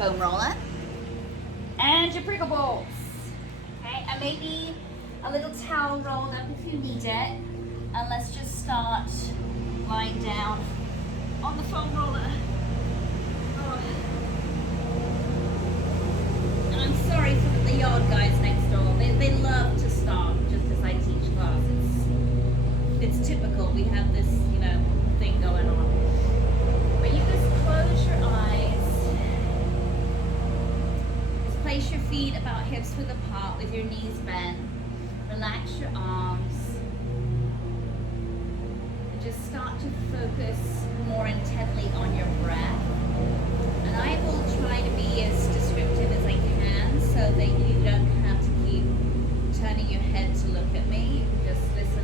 foam roller and your Pringle balls. Okay, and maybe a little towel rolled up if you need it. And let's just start lying down on the foam roller. Oh. And I'm sorry for the yard guys next door. They love to start just as I teach class. It's typical. We have this, thing going on. But you just close your eyes. Just place your feet about hips width apart with your knees bent. Relax your arms. And just start to focus more intently on your breath. And I will try to be as descriptive as I can so that you don't have to keep turning your head to look at me. You can just listen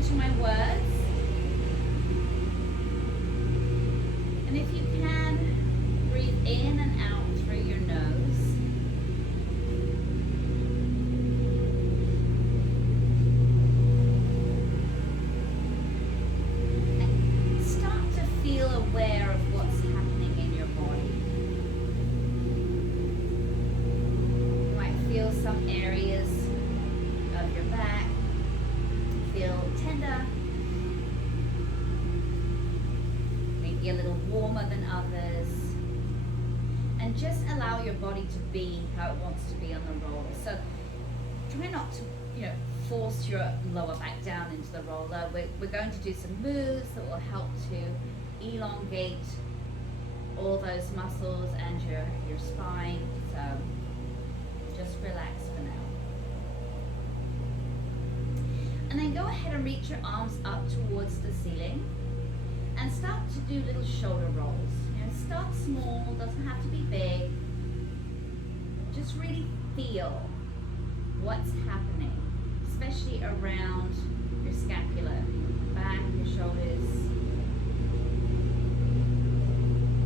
to my words. And if you can, breathe in and out through your nose. And start to feel aware of what's happening in your body. You might feel some areas of your back feel tender, maybe a little warmer than others, and just allow your body to be how it wants to be on the roller. So try not to force your lower back down into the roller. We're going to do some moves that will help to elongate all those muscles and your spine. So just relax for now. And then go ahead and reach your arms up towards the ceiling and start to do little shoulder rolls. Start small, doesn't have to be big. Just really feel what's happening, especially around your scapula, your back, your shoulders.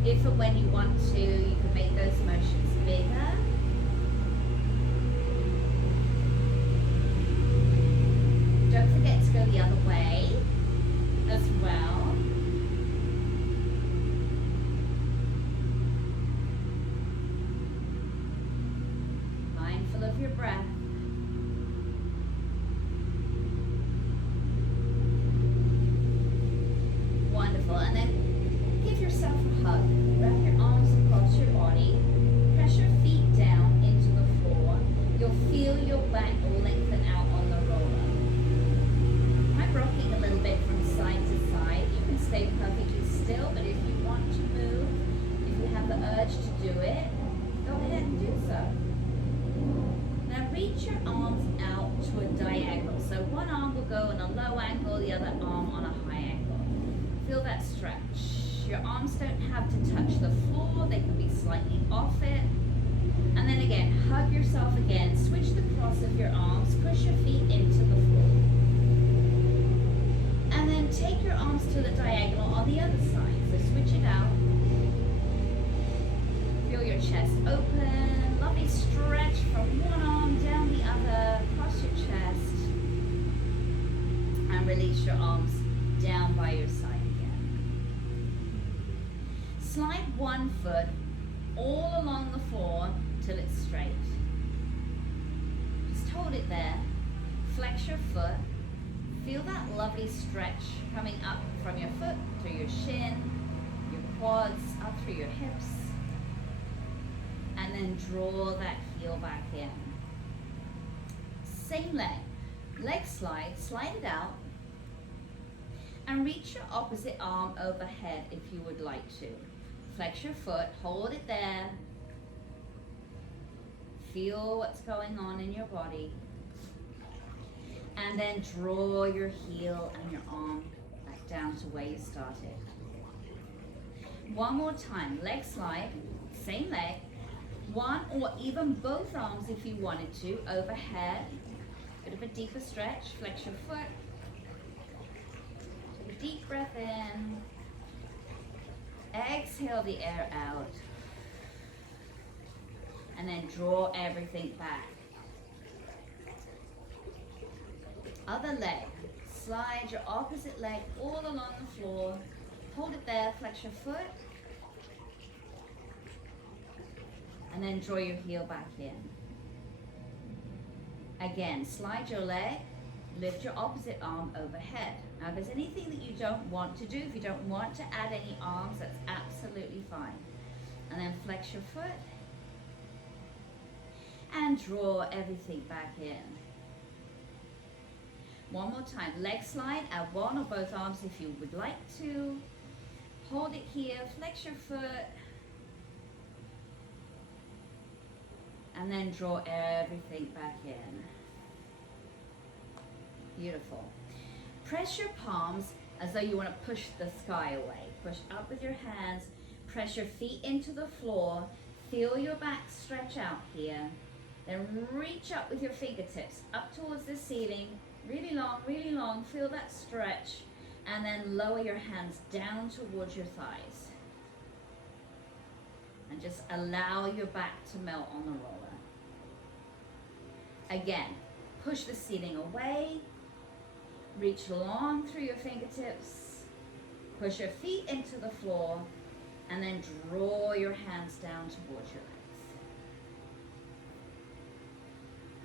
If and when you want to, you can make those motions bigger. Don't forget to go the other way as well. Mindful of your breath. Wonderful. And then give yourself a hug. Wrap your arms across your body. Press your feet down into the floor. You'll feel your back lengthen out on the roller. Rocking a little bit from side to side. You can stay perfectly still, but if you want to move, if you have the urge to do it, go ahead and do so. Now reach your arms out to a diagonal. So one arm will go on a low angle, the other arm on a high angle. Feel that stretch. Your arms don't have to touch the floor. They can be slightly off it. And then again, hug yourself again. Switch the cross of your arms. Push your feet into the floor. And then take your arms to the diagonal on the other side. So switch it out. Feel your chest open. Lovely stretch from one arm down the other, across your chest. And release your arms down by your side again. Slide one foot all along the floor till it's straight. Just hold it there. Flex your foot. Feel that lovely stretch coming up from your foot to your shin, your quads, up through your hips. And then draw that heel back in. Same leg. Leg slide, slide it out. And reach your opposite arm overhead if you would like to. Flex your foot, hold it there. Feel what's going on in your body. And then draw your heel and your arm back down to where you started. One more time, leg slide, same leg. One or even both arms if you wanted to, overhead. Bit of a deeper stretch, flex your foot. Take a deep breath in. Exhale the air out. And then draw everything back. Other leg. Slide your opposite leg all along the floor. Hold it there, flex your foot. And then draw your heel back in. Again, slide your leg, lift your opposite arm overhead. Now, if there's anything that you don't want to do, if you don't want to add any arms, that's absolutely fine. And then flex your foot and draw everything back in. One more time, leg slide, add one or both arms if you would like to. Hold it here, flex your foot, and then draw everything back in. Beautiful. Press your palms as though you want to push the sky away. Push up with your hands, press your feet into the floor, feel your back stretch out here, then reach up with your fingertips up towards the ceiling, really long, feel that stretch, and then lower your hands down towards your thighs. And just allow your back to melt on the roller. Again, push the ceiling away, reach long through your fingertips, push your feet into the floor, and then draw your hands down towards your legs.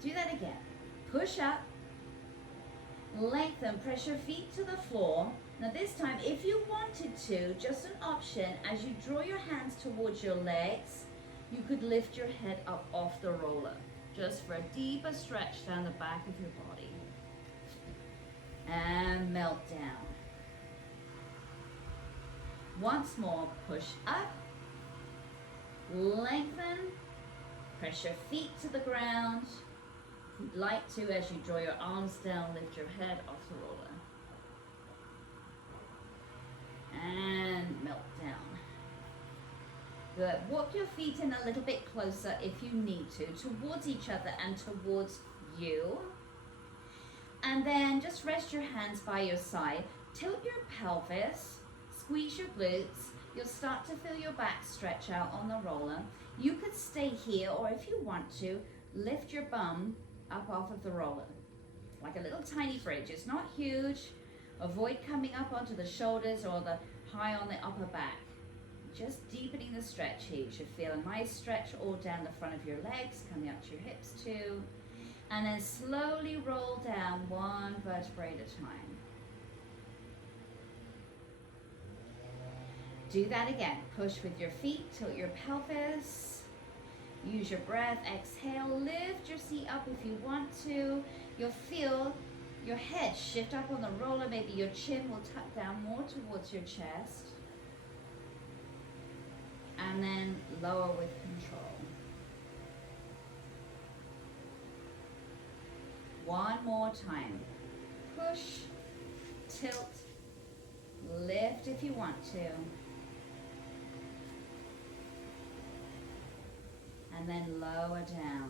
Do that again. Push up, lengthen, press your feet to the floor. Now this time, if you wanted to, just an option, as you draw your hands towards your legs, you could lift your head up off the roller, just for a deeper stretch down the back of your body. And melt down. Once more, push up, lengthen, press your feet to the ground. If you'd like to, as you draw your arms down, lift your head off the roller. And melt down. Good. Walk your feet in a little bit closer if you need to, towards each other and towards you. And then just rest your hands by your side. Tilt your pelvis, squeeze your glutes. You'll start to feel your back stretch out on the roller. You could stay here, or if you want to, lift your bum up off of the roller, like a little tiny bridge. It's not huge. Avoid coming up onto the shoulders or the high on the upper back. Just deepening the stretch here. You should feel a nice stretch all down the front of your legs, coming up to your hips too. And then slowly roll down one vertebrae at a time. Do that again. Push with your feet, tilt your pelvis. Use your breath, exhale, lift your seat up if you want to. You'll feel your head shift up on the roller. Maybe your chin will tuck down more towards your chest. And then lower with control. One more time. Push, tilt, lift if you want to. And then lower down.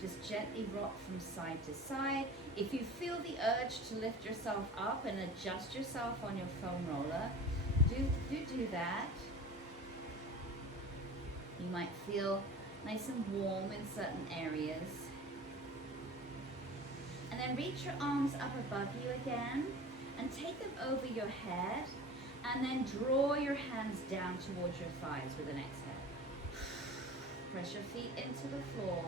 Just gently rock from side to side. If you feel the urge to lift yourself up and adjust yourself on your foam roller, do that. You might feel nice and warm in certain areas. And then reach your arms up above you again and take them over your head, and then draw your hands down towards your thighs with an exhale. Press your feet into the floor.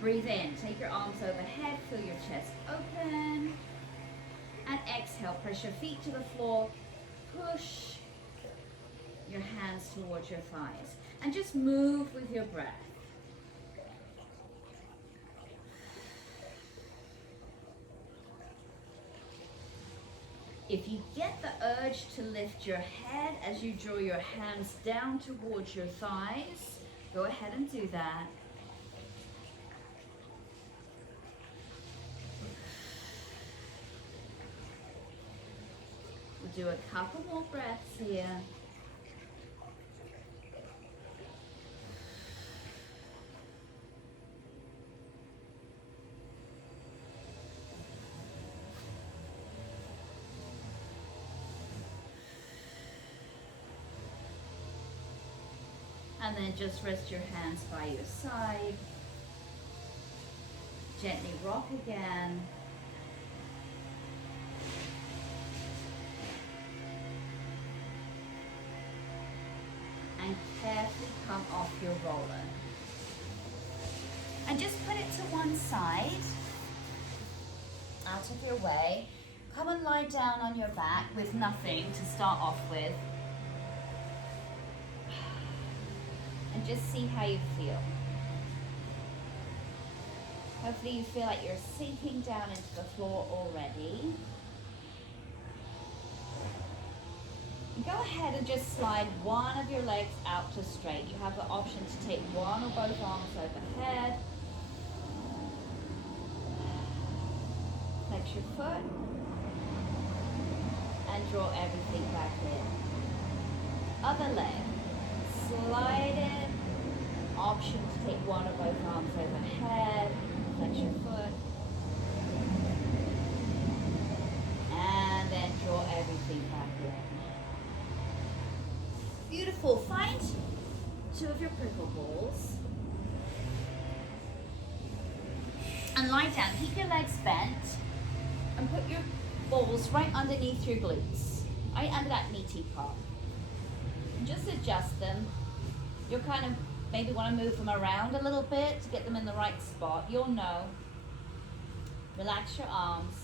Breathe in, take your arms overhead, feel your chest open. And exhale, press your feet to the floor, push your hands towards your thighs. And just move with your breath. If you get the urge to lift your head as you draw your hands down towards your thighs, go ahead and do that. We'll do a couple more breaths here. And then just rest your hands by your side. Gently rock again. and carefully come off your roller. And just put it to one side, out of your way. Come and lie down on your back with nothing to start off with. And just see how you feel. Hopefully you feel like you're sinking down into the floor already. And go ahead and just slide one of your legs out to straight. You have the option to take one or both arms overhead. Flex your foot. And draw everything back in. Other leg. Slide it. Option to take one or both arms overhead. Flex your foot. And then draw everything back in. Beautiful. Find two of your prickle balls. And lie down. Keep your legs bent. And put your balls right underneath your glutes. Right under that meaty part. And just adjust them. You'll kind of maybe want to move them around a little bit to get them in the right spot. You'll know. Relax your arms.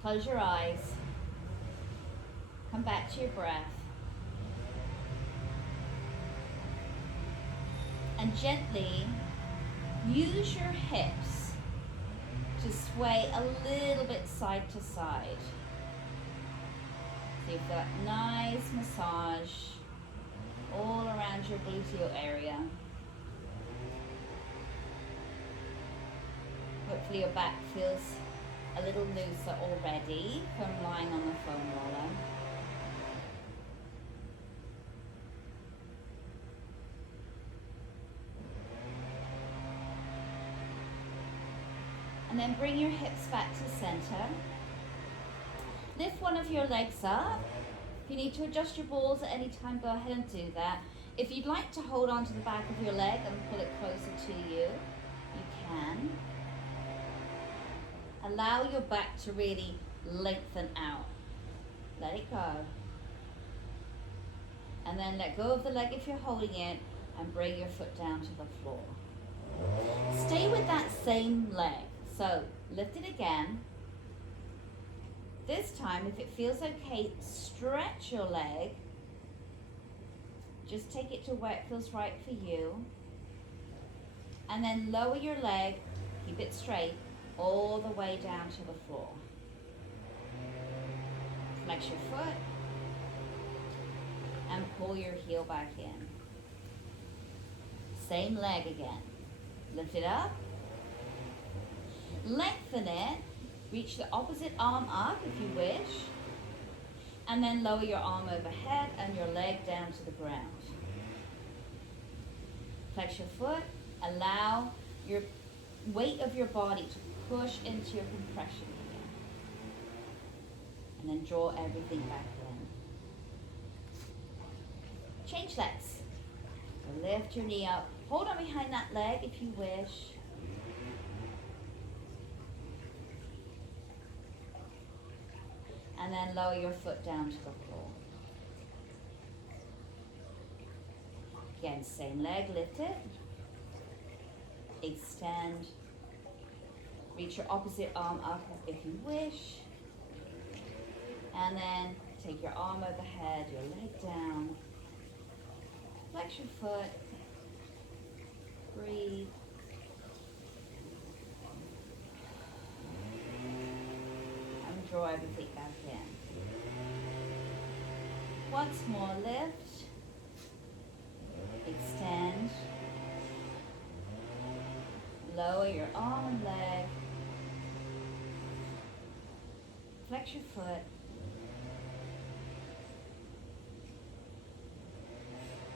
Close your eyes. Come back to your breath. And gently use your hips to sway a little bit side to side. So you've got nice massage all around your gluteal area. Hopefully your back feels a little looser already from lying on the foam roller. And then bring your hips back to center. Lift one of your legs up. If you need to adjust your balls at any time, go ahead and do that. If you'd like to hold on to the back of your leg and pull it closer to you, you can. Allow your back to really lengthen out. Let it go. And then let go of the leg if you're holding it and bring your foot down to the floor. Stay with that same leg. So lift it again. This time, if it feels okay, stretch your leg. Just take it to where it feels right for you. And then lower your leg, keep it straight, all the way down to the floor. Flex your foot and pull your heel back in. Same leg again. Lift it up. Lengthen it. Reach the opposite arm up if you wish. And then lower your arm overhead and your leg down to the ground. Flex your foot. Allow your weight of your body to push into your compression again. And then draw everything back in. Change legs. So lift your knee up. Hold on behind that leg if you wish. And then lower your foot down to the floor. Again, same leg, lift it. Extend. Reach your opposite arm up if you wish. And then take your arm overhead, your leg down. Flex your foot. Breathe. And draw everything back in. Once more, lift. Extend. Lower your arm and leg. Flex your foot.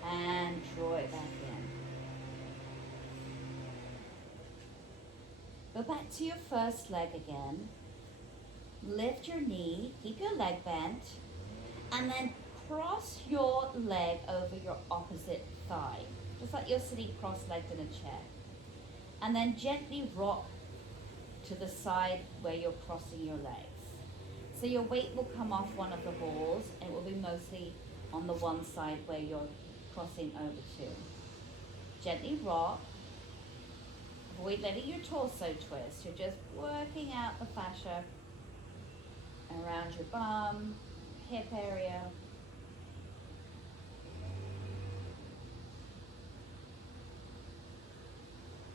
And draw it back in. Go back to your first leg again. Lift your knee, keep your leg bent, and then cross your leg over your opposite thigh, just like you're sitting cross-legged in a chair. And then gently rock to the side where you're crossing your legs. So your weight will come off one of the balls, and it will be mostly on the one side where you're crossing over to. Gently rock. Avoid letting your torso twist. You're just working out the fascia around your bum, hip area.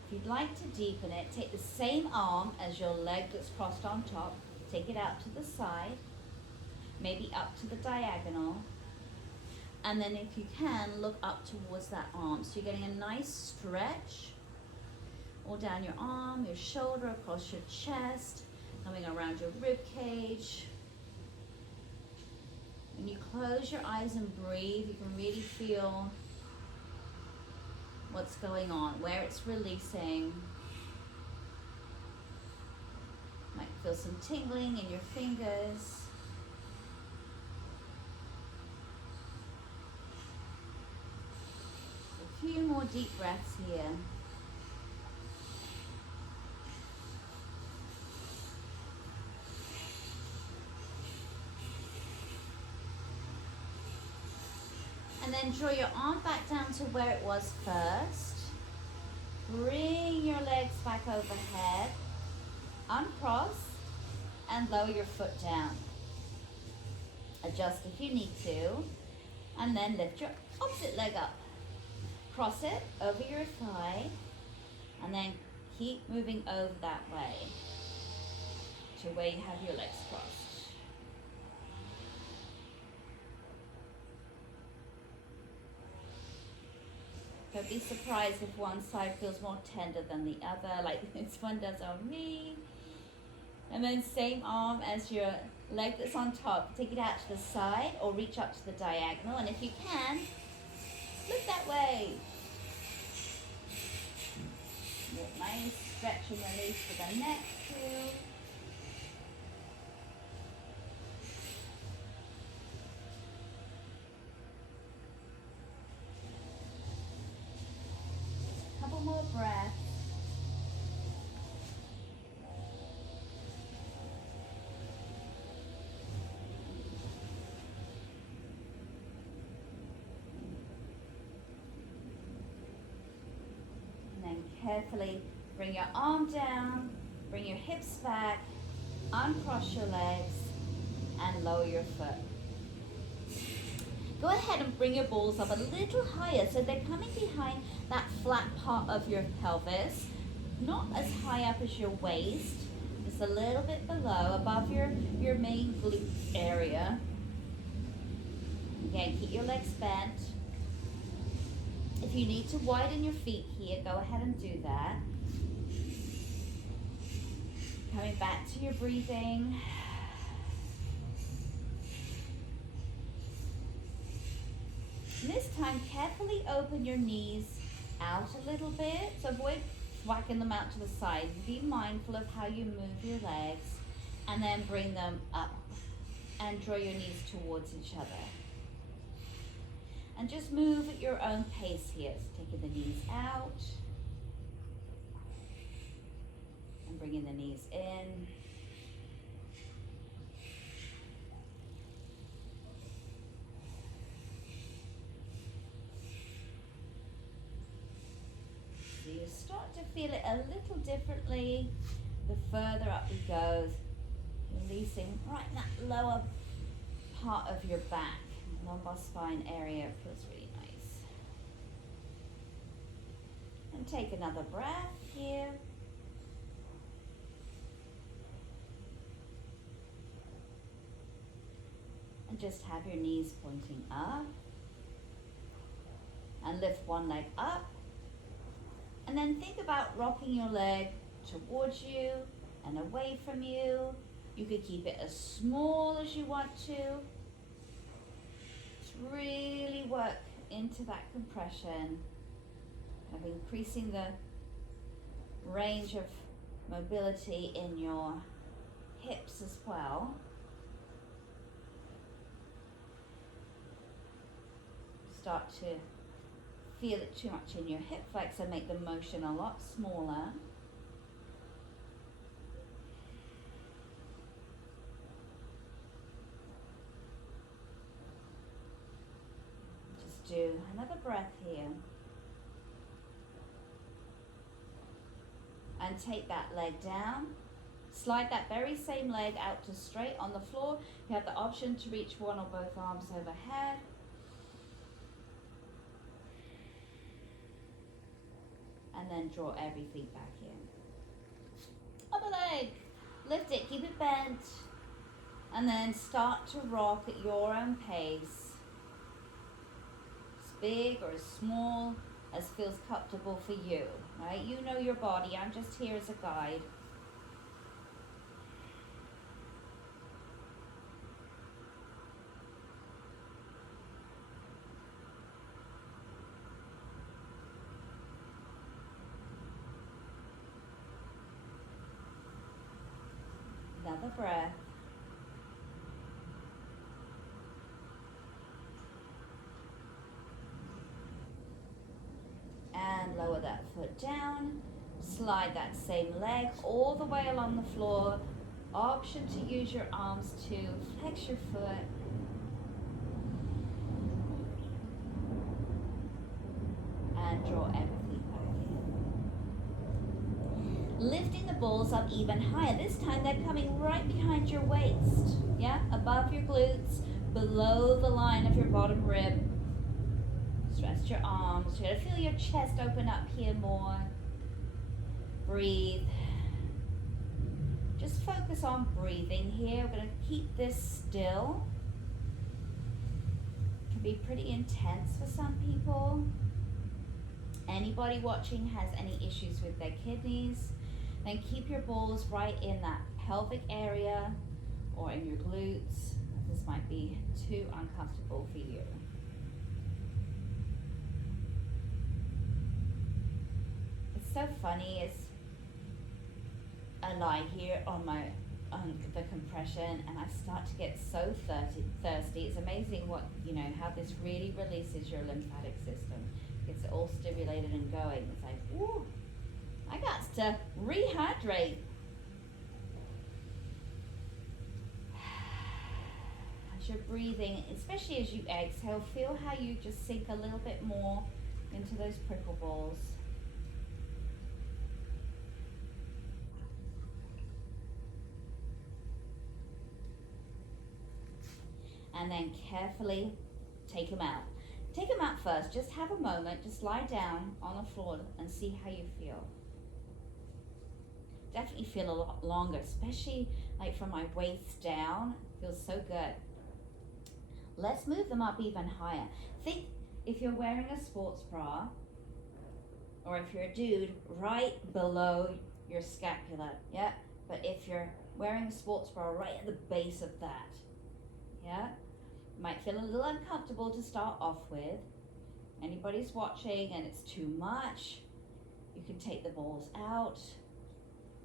If you'd like to deepen it, take the same arm as your leg that's crossed on top. Take it out to the side, maybe up to the diagonal. And then if you can, look up towards that arm. So you're getting a nice stretch all down your arm, your shoulder, across your chest, coming around your rib cage. When you close your eyes and breathe, you can really feel what's going on, where it's releasing. Might feel some tingling in your fingers. A few more deep breaths here. And then draw your arm back down to where it was first. Bring your legs back overhead. Uncross and lower your foot down. Adjust if you need to. And then lift your opposite leg up. Cross it over your thigh. And then keep moving over that way to where you have your legs crossed. Don't be surprised if one side feels more tender than the other, like this one does on me. And then same arm as your leg that's on top. Take it out to the side or reach up to the diagonal. And if you can, look that way. Nice stretch and release for the neck too. Couple more breaths. And then carefully bring your arm down, bring your hips back, uncross your legs, and lower your foot. Go ahead and bring your balls up a little higher so they're coming behind that flat part of your pelvis, not as high up as your waist, just a little bit below, above your main glute area. Again, keep your legs bent. If you need to widen your feet here, go ahead and do that. Coming back to your breathing. And this time, carefully open your knees out a little bit. So avoid whacking them out to the side. Be mindful of how you move your legs. And then bring them up and draw your knees towards each other. And just move at your own pace here. So taking the knees out. And bringing the knees in. So you start to feel it a little differently the further up you go, releasing right in that lower part of your back. Lumbar spine area feels really nice. And take another breath here. And just have your knees pointing up. And lift one leg up. And then think about rocking your leg towards you and away from you. You could keep it as small as you want to. Just really work into that compression of increasing the range of mobility in your hips as well. Start to feel it too much in your hip flexor, make the motion a lot smaller. Just do. Another breath here. And take that leg down. Slide that very same leg out to straight on the floor. You have the option to reach one or both arms overhead. And then draw everything back in. Other leg. Lift it, keep it bent. And then start to rock at your own pace. As big or as small as feels comfortable for you, right? You know your body. I'm just here as a guide. Another breath. And lower that foot down. Slide that same leg all the way along the floor. Option to use your arms to flex your foot. And draw everything back in. Lifting the balls up even higher. This time they're coming right behind your waist. Yeah, above your glutes, below the line of your bottom rib. Stretch your arms. You're going to feel your chest open up here more. Breathe. Just focus on breathing here. We're going to keep this still. It can be pretty intense for some people. Anybody watching has any issues with their kidneys, then keep your balls right in that pelvic area or in your glutes. This might be too uncomfortable for you. So funny is I lie here on the compression and I start to get so thirsty. It's amazing what, how this really releases your lymphatic system. Gets it all stimulated and going. It's like, whoo, I got to rehydrate. As you're breathing, especially as you exhale, feel how you just sink a little bit more into those prickle balls. And then carefully take them out. Take them out first. Just have a moment. Just lie down on the floor and see how you feel. Definitely feel a lot longer, especially like from my waist down. Feels so good. Let's move them up even higher. Think if you're wearing a sports bra, or if you're a dude, right below your scapula. Yeah. But if you're wearing a sports bra, right at the base of that. Yeah. Might feel a little uncomfortable to start off with. Anybody's watching and it's too much, you can take the balls out.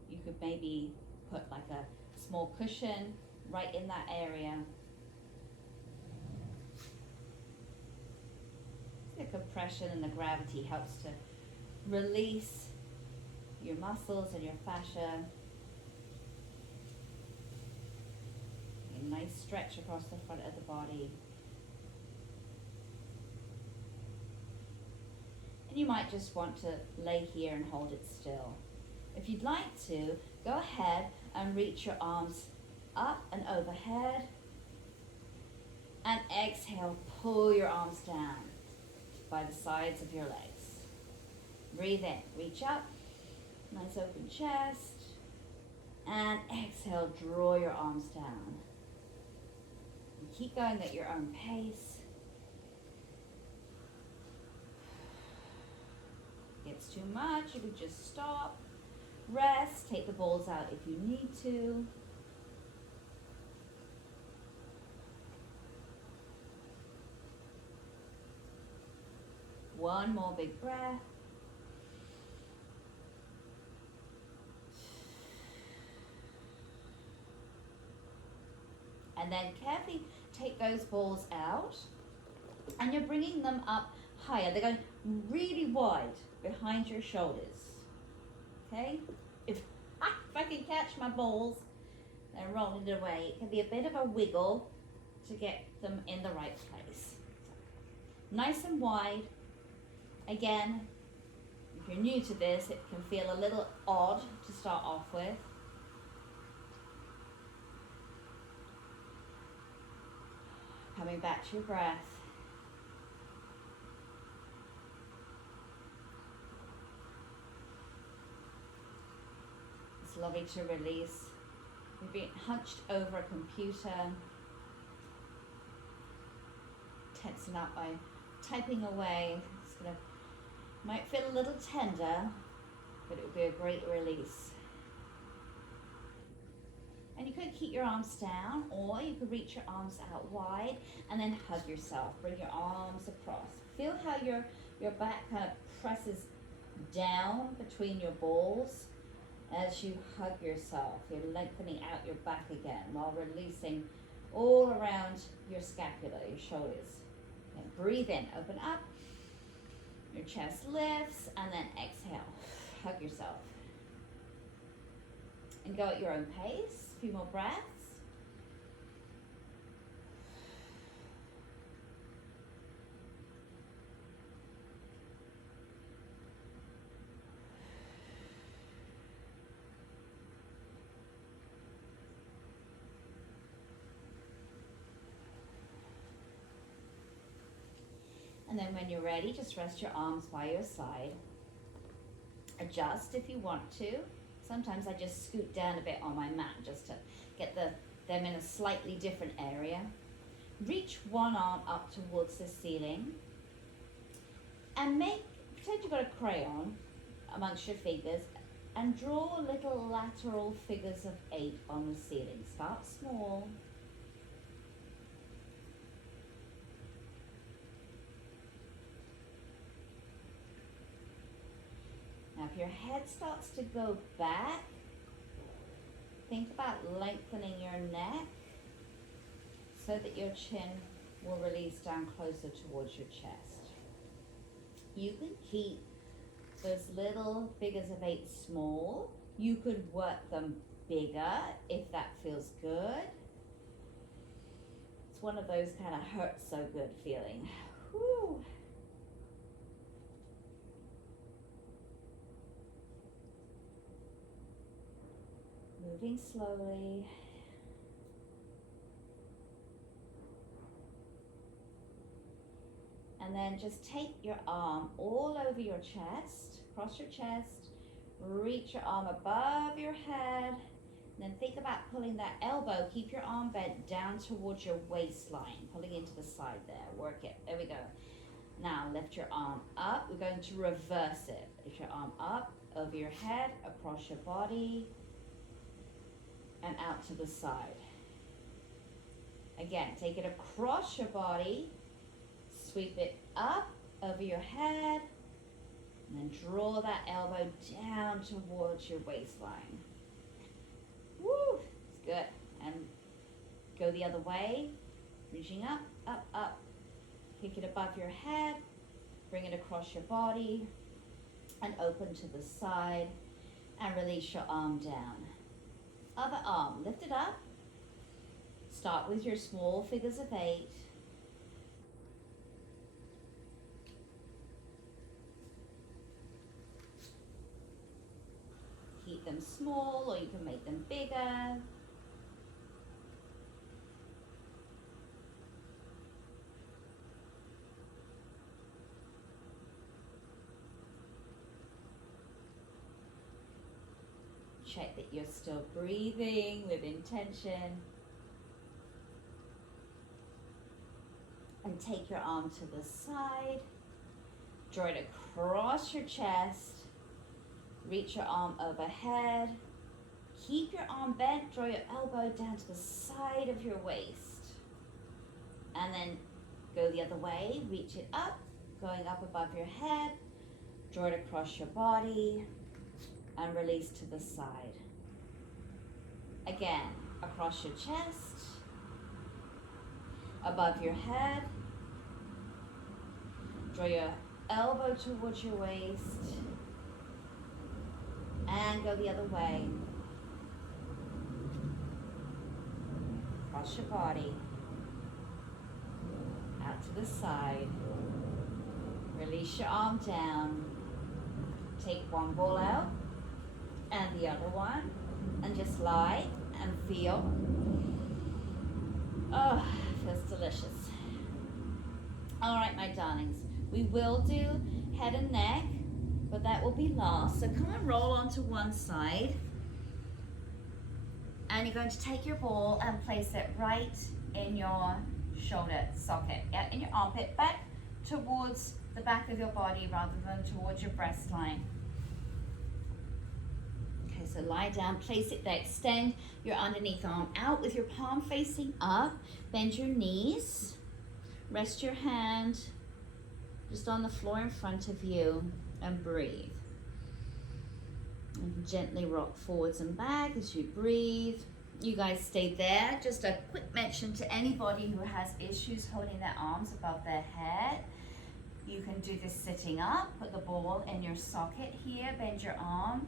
You could maybe put like a small cushion right in that area. The compression and the gravity helps to release your muscles and your fascia. A nice stretch across the front of the body. And you might just want to lay here and hold it still. If you'd like to, go ahead and reach your arms up and overhead. And exhale, pull your arms down by the sides of your legs. Breathe in, reach up, nice open chest. And exhale, draw your arms down. And keep going at your own pace. Gets too much, you can just stop, rest, take the balls out if you need to. One more big breath. And then carefully take those balls out, and you're bringing them up higher. They're going really wide behind your shoulders. Okay? If I can catch my balls, they're rolling it away. It can be a bit of a wiggle to get them in the right place. Nice and wide. Again, if you're new to this, it can feel a little odd to start off with. Coming back to your breath. It's lovely to release. You've been hunched over a computer, tensing up by typing away. It's gonna, might feel a little tender, but it will be a great release. And you could keep your arms down, or you could reach your arms out wide and then hug yourself. Bring your arms across. Feel how your back kind of presses down between your balls as you hug yourself. You're lengthening out your back again while releasing all around your scapula, your shoulders. And breathe in, open up. Your chest lifts, and then exhale. Hug yourself. And go at your own pace. A few more breaths. And then when you're ready, just rest your arms by your side. Adjust if you want to. Sometimes I just scoot down a bit on my mat just to get them in a slightly different area. Reach one arm up towards the ceiling. And pretend you've got a crayon amongst your fingers and draw little lateral figures of 8 on the ceiling. Start small. Now if your head starts to go back, think about lengthening your neck so that your chin will release down closer towards your chest. You can keep those little figures of 8 small. You could work them bigger if that feels good. It's one of those kind of hurt so good feeling. Whew. Moving slowly. And then just take your arm all over your chest, across your chest, reach your arm above your head, and then think about pulling that elbow, keep your arm bent down towards your waistline, pulling into the side there, work it, there we go. Now lift your arm up, we're going to reverse it. Lift your arm up, over your head, across your body, and out to the side. Again, take it across your body, sweep it up over your head, and then draw that elbow down towards your waistline. Woo, it's good. And go the other way, reaching up, up, up. Kick it above your head, bring it across your body, and open to the side, and release your arm down. Other arm, lift it up. Start with your small figures of 8. Keep them small, or you can make them bigger. Check that you're still breathing with intention. And take your arm to the side. Draw it across your chest. Reach your arm overhead. Keep your arm bent. Draw your elbow down to the side of your waist. And then go the other way. Reach it up, going up above your head. Draw it across your body. And release to the side. Again, across your chest, above your head. Draw your elbow towards your waist. And go the other way. Across your body. Out to the side. Release your arm down. Take one ball out and the other one, and just lie and feel. Oh, feels delicious. All right, my darlings, we will do head and neck, but that will be last. So come and roll onto one side, and you're going to take your ball and place it right in your shoulder socket, yeah, in your armpit, back towards the back of your body rather than towards your breast line. Okay, so lie down, place it there, extend your underneath arm out with your palm facing up, bend your knees, rest your hand just on the floor in front of you, and breathe. And gently rock forwards and back as you breathe. You guys stay there. Just a quick mention to anybody who has issues holding their arms above their head. You can do this sitting up, put the ball in your socket here, bend your arm,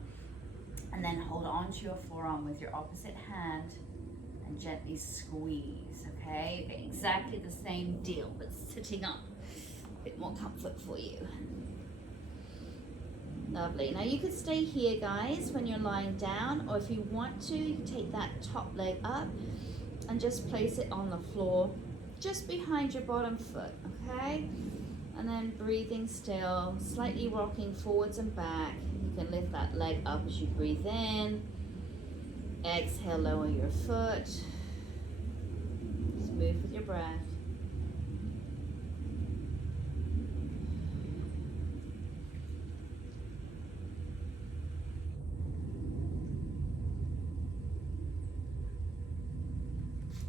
and then hold on to your forearm with your opposite hand and gently squeeze, okay? Exactly the same deal, but sitting up. A bit more comfort for you. Lovely. Now you could stay here, guys, when you're lying down, or if you want to, you can take that top leg up and just place it on the floor just behind your bottom foot, okay? And then breathing still, slightly rocking forwards and back. You can lift that leg up as you breathe in. Exhale, lower your foot. Just move with your breath.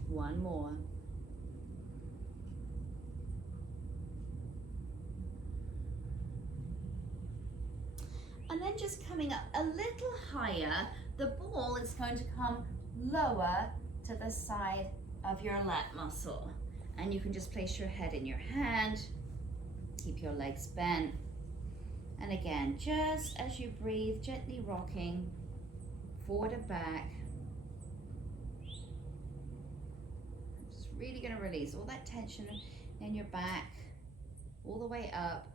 One more. And then just coming up a little higher, the ball is going to come lower to the side of your lat muscle. And you can just place your head in your hand, keep your legs bent. And again, just as you breathe, gently rocking forward and back. Just really gonna release all that tension in your back, all the way up,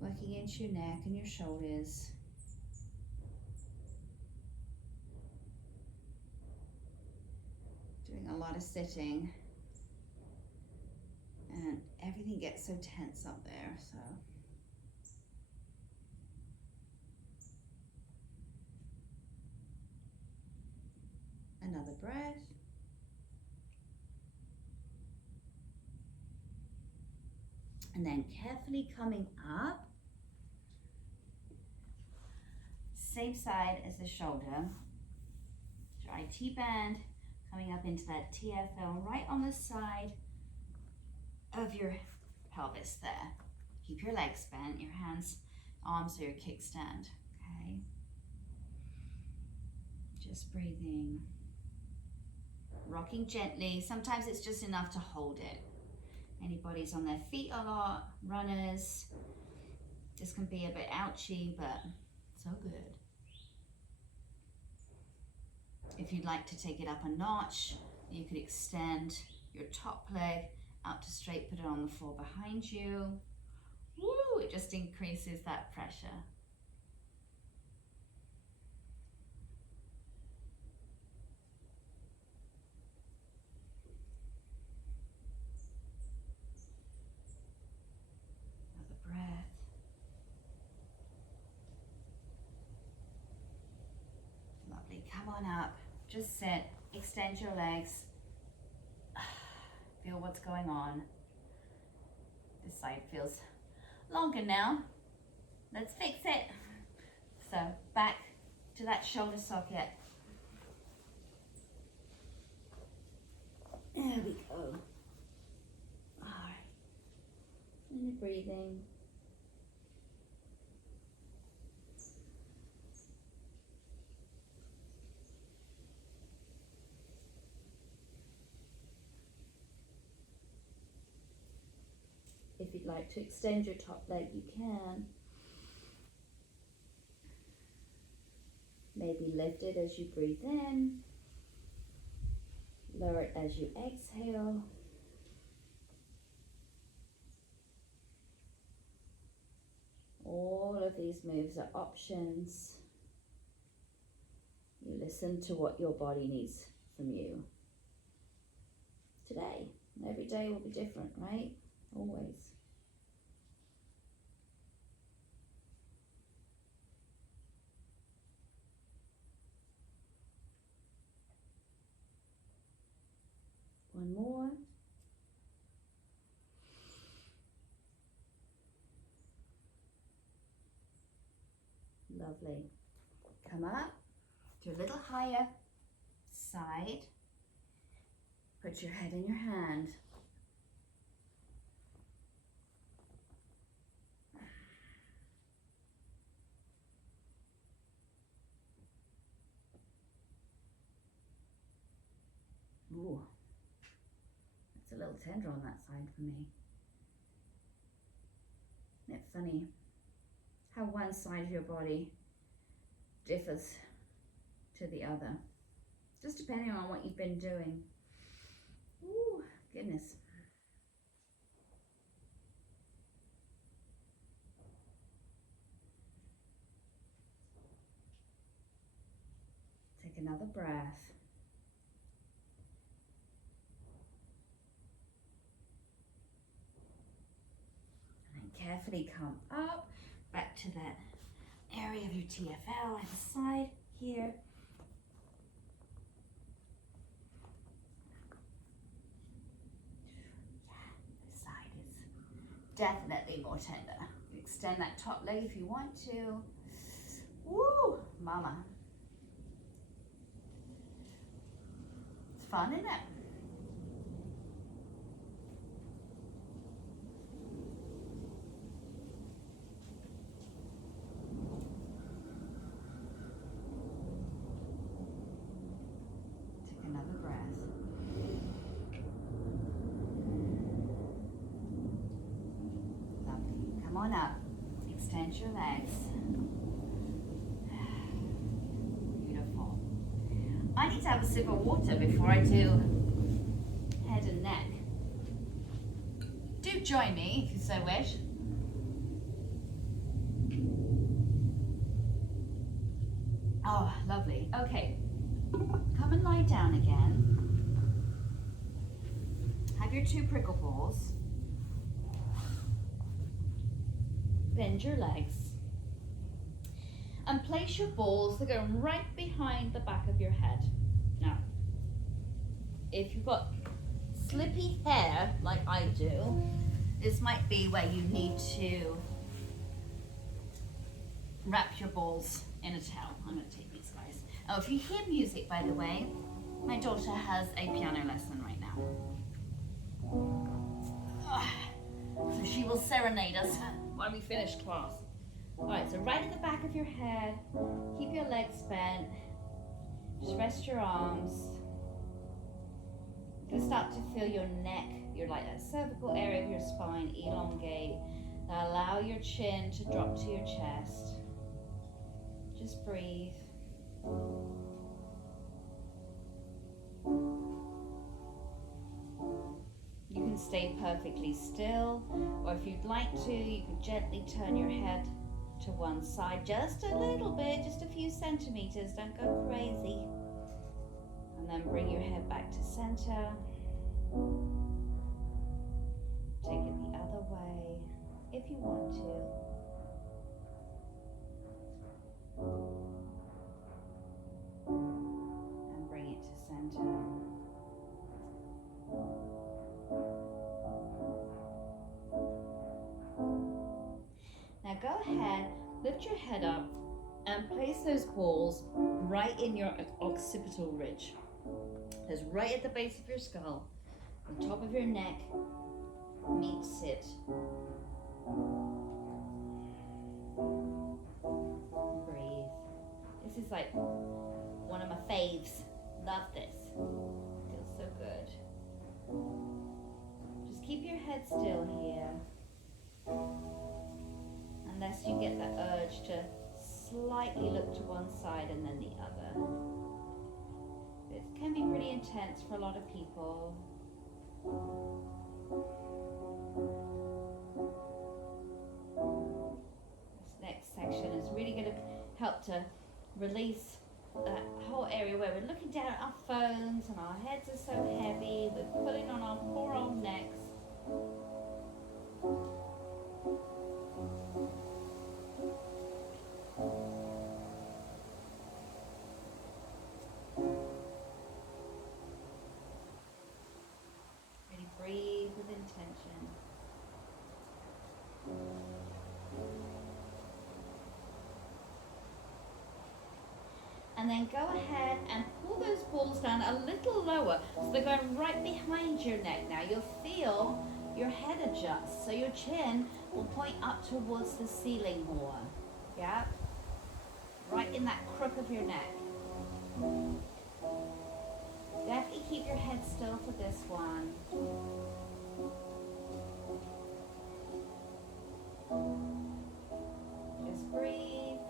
working into your neck and your shoulders. Doing a lot of sitting, and everything gets so tense up there, so. Another breath. And then carefully coming up, same side as the shoulder. Your IT band coming up into that TFL right on the side of your pelvis there. Keep your legs bent, your hands, arms are your kickstand, okay? Just breathing. Rocking gently. Sometimes it's just enough to hold it. Anybody's on their feet a lot, runners, this can be a bit ouchy, but so good. If you'd like to take it up a notch, you could extend your top leg out to straight, put it on the floor behind you. Woo, it just increases that pressure. Come on up, just sit, extend your legs, feel what's going on. This side feels longer now. Let's fix it. So back to that shoulder socket. There we go. All right, and you're breathing. If you'd like to extend your top leg, you can. Maybe lift it as you breathe in. Lower it as you exhale. these moves are options. You listen to what your body needs from you today. Every day will be different, right? Always. One more. Lovely. Come up to a little higher side. Put your head in your hand. Ooh, it's a little tender on that side for me. Isn't it funny how one side of your body differs to the other, just depending on what you've been doing. Ooh, goodness. Take another breath. And then carefully come up, back to that area of your TFL at the side here. This side is definitely more tender. Extend that top leg if you want to. Woo, mama. It's fun, isn't it? Take another breath. Lovely. Come on up. Extend your legs. Beautiful. I need to have a sip of water before I do head and neck. Do join me if you so wish. Oh, lovely. Okay. Come and lie down again. Have your two prickle balls. Bend your legs. And place your balls, they're going right behind the back of your head. Now, if you've got slippy hair like I do, this might be where you need to wrap your balls in a towel. I'm going to take these guys. Oh, if you hear music, by the way, my daughter has a piano lesson right now. So she will serenade us when we finish class. Alright, so right at the back of your head, keep your legs bent, just rest your arms. You're going to start to feel your neck, your like that cervical area of your spine elongate. Now allow your chin to drop to your chest. Just breathe. You can stay perfectly still, or if you'd like to, you can gently turn your head to one side just a little bit, just a few centimeters, don't go crazy. And then bring your head back to center. Take it the other way if you want to. And bring it to center. Now go ahead, lift your head up and place those balls right in your occipital ridge. That's right at the base of your skull. The top of your neck meets it. Breathe. This is like one of my faves. Love this. Feels so good. Just keep your head still here. Unless you get the urge to slightly look to one side and then the other. It can be pretty intense for a lot of people. This next section help to release that whole area where we're looking down at our phones and our heads are so heavy. We're pulling on our poor old necks. Really breathe with intention. And then go ahead and pull those balls down a little lower, so they're going right behind your neck. Now you'll feel your head adjust, so your chin will point up towards the ceiling more. Yeah? Right in that crook of your neck. Definitely keep your head still for this one. Just breathe.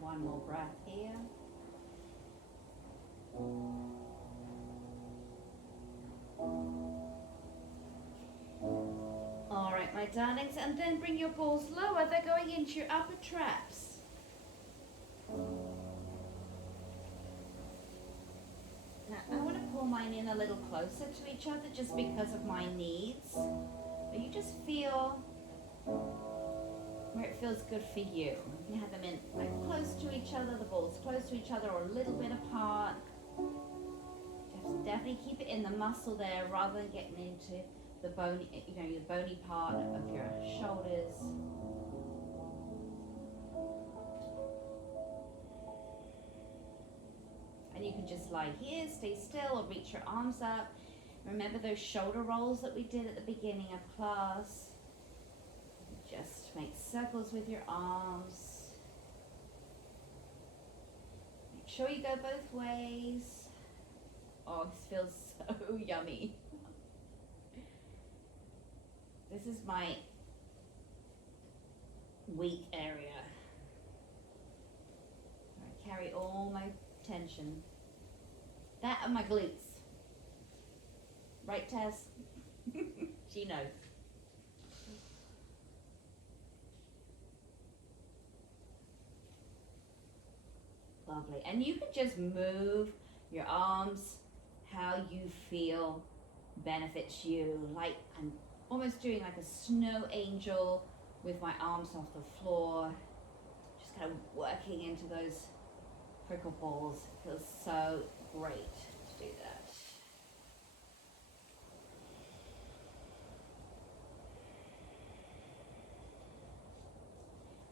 One more breath here. All right, my darlings, and then bring your balls lower. They're going into your upper traps. Now, I want to pull mine in a little closer to each other just because of my needs. But you just feel where it feels good for you. You have them in like close to each other, the balls close to each other or a little bit apart. You have to definitely keep it in the muscle there rather than getting into the bony, the bony part of your shoulders. And you can just lie here, stay still, or reach your arms up. Remember those shoulder rolls that we did at the beginning of class? Just make circles with your arms. Make sure you go both ways. Oh, this feels so yummy. This is my weak area. I carry all my tension. That and my glutes. Right, Tess? She knows. Lovely. And you can just move your arms how you feel benefits you. Like I'm almost doing like a snow angel with my arms off the floor. Just kind of working into those prickle balls. It feels so great to do that.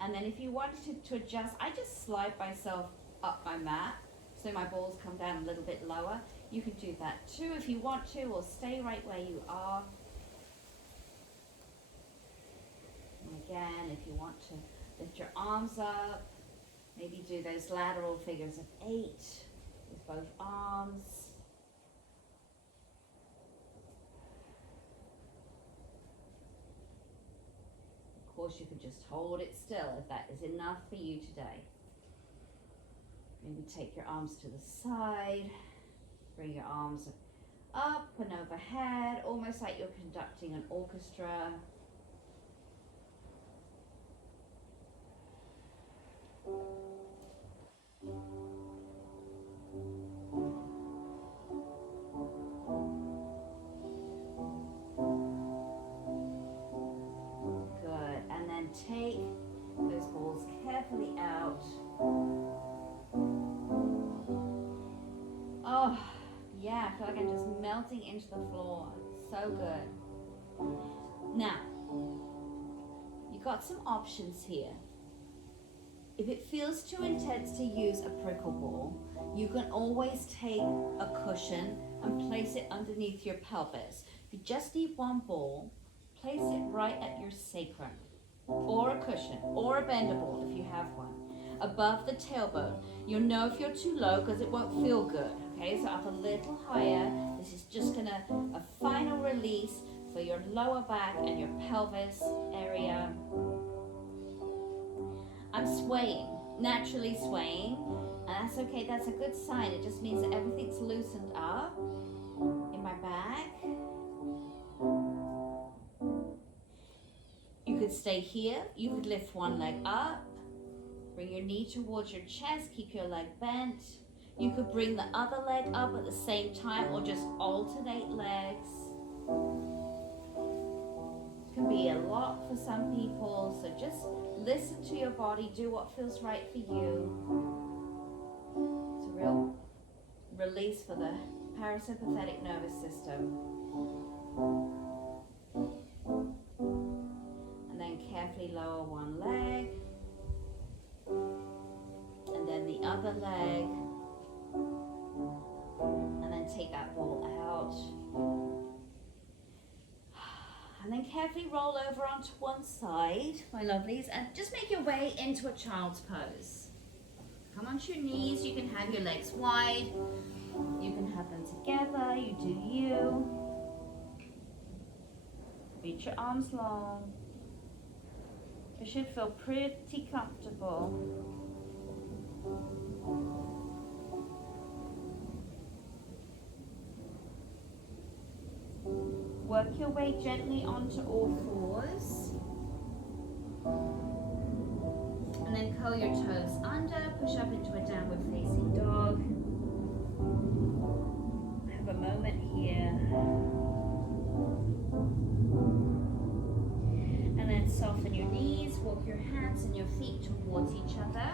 And then if you wanted to adjust, I just slide myself up my mat so my balls come down a little bit lower. You can do that too if you want to, or stay right where you are. And again, if you want to lift your arms up, maybe do those lateral figures of 8 with both arms. Of course, you can just hold it still if that is enough for you today. Maybe take your arms to the side, bring your arms up and overhead, almost like you're conducting an orchestra. Good, and then take those balls carefully out. Oh, yeah, I feel like I'm just melting into the floor. So good. Now, you've got some options here. If it feels too intense to use a prickle ball, you can always take a cushion and place it underneath your pelvis. You just need one ball, place it right at your sacrum, or a cushion, or a bender ball if you have one, above the tailbone. You'll know if you're too low because it won't feel good. Okay, so up a little higher. This is just a final release for your lower back and your pelvis area. I'm swaying. naturally swaying, and that's okay. That's a good sign. It just means that everything's loosened up in my back. You could stay here. You could lift one leg up, bring your knee towards your chest, keep your leg bent. You could bring the other leg up at the same time, or just alternate legs. It can be a lot for some people, so just listen to your body, do what feels right for you. It's a real release for the parasympathetic nervous system. And then carefully lower one leg, and then the other leg, and then take that ball out. And then carefully roll over onto one side, my lovelies, and just make your way into a child's pose. Come onto your knees. You can have your legs wide. You can have them together. You do you. Reach your arms long. You should feel pretty comfortable. Work your way gently onto all fours. And then curl your toes under, push up into a downward facing dog. Have a moment here. And then soften your knees, walk your hands and your feet towards each other.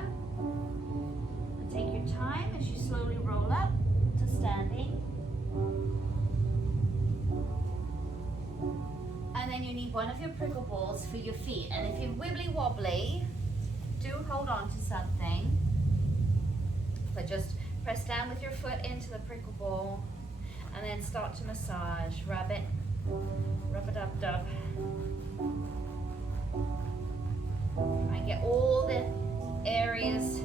And take your time as you slowly roll up to standing. And then you need one of your prickle balls for your feet. And if you're wibbly wobbly, do hold on to something. But just press down with your foot into the prickle ball and then start to massage. Rub it. Rub it up, dub. Try and get all the areas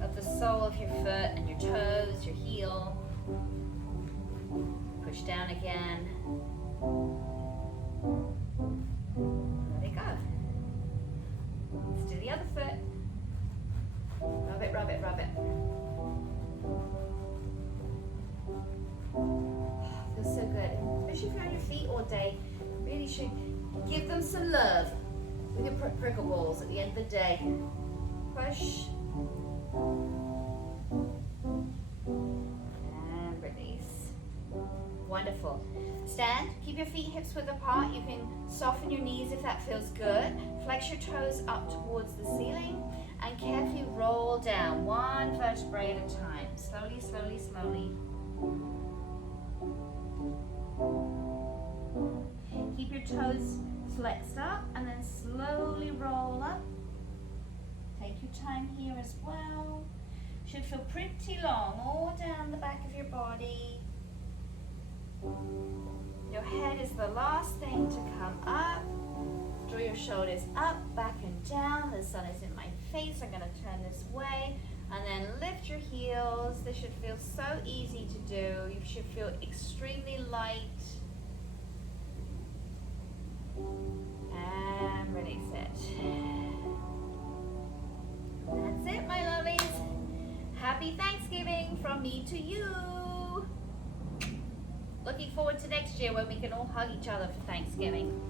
of the sole of your foot and your toes, your heel. Push down again. Let it go. Let's do the other foot. Rub it, rub it, rub it. Feels so good. Especially if you're on your feet all day, really should give them some love with your prickle balls at the end of the day. Push. And release. Wonderful. Stand, keep your feet hips width apart. You can soften your knees if that feels good. Flex your toes up towards the ceiling and carefully roll down one vertebrae at a time. Slowly, slowly, slowly. Keep your toes flexed up and then slowly roll up. Take your time here as well. Should feel pretty long all down the back of your body. Your head is the last thing to come up. Draw your shoulders up, back and down. The sun is in my face. I'm going to turn this way. And then lift your heels. This should feel so easy to do. You should feel extremely light. And release it. That's it, my lovelies. Happy Thanksgiving from me to you. Looking forward to next year when we can all hug each other for Thanksgiving.